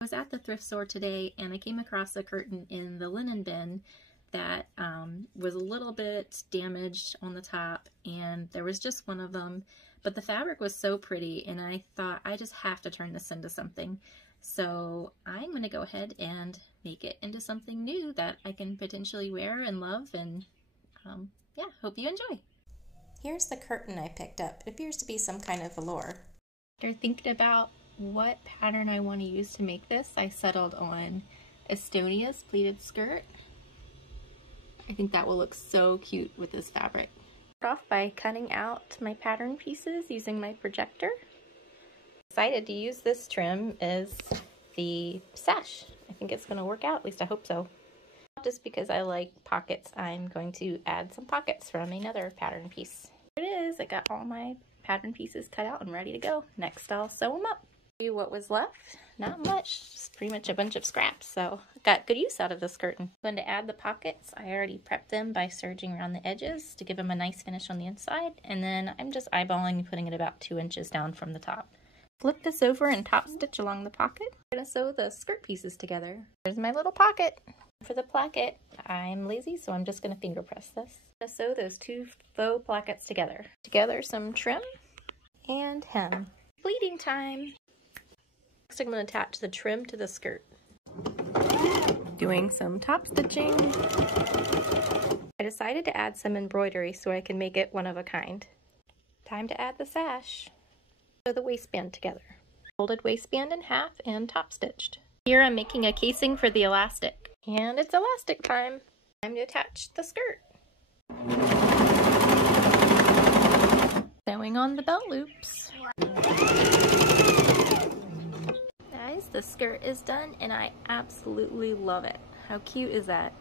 I was at the thrift store today and I came across a curtain in the linen bin that was a little bit damaged on the top, and there was just one of them, but the fabric was so pretty and I thought I just have to turn this into something. So I'm going to go ahead and make it into something new that I can potentially wear and love, and yeah, hope you enjoy. Here's the curtain I picked up. It appears to be some kind of velour. After thinking about what pattern I want to use to make this, I settled on Estonia's pleated skirt. I think that will look so cute with this fabric. Start off by cutting out my pattern pieces using my projector. Decided to use this trim as the sash. I think it's going to work out, at least I hope so. Just because I like pockets, I'm going to add some pockets from another pattern piece. Here it is. I got all my pattern pieces cut out and ready to go. Next I'll sew them up. What was left? Not much, just pretty much a bunch of scraps, so I got good use out of this curtain. I'm going to add the pockets. I already prepped them by serging around the edges to give them a nice finish on the inside, and then I'm just eyeballing and putting it about 2 inches down from the top. Flip this over and top stitch along the pocket. I'm going to sew the skirt pieces together. There's my little pocket. For the placket, I'm lazy, so I'm just going to finger press this. I'm going to sew those 2 faux plackets together. Together some trim and hem. Pleating time. Next, I'm going to attach the trim to the skirt. Doing some top stitching. I decided to add some embroidery so I can make it one of a kind. Time to add the sash. Sew the waistband together. Folded waistband in half and top stitched. Here I'm making a casing for the elastic. And it's elastic time. Time to attach the skirt. Sewing on the belt loops. Guys, the skirt is done and I absolutely love it. How cute is that?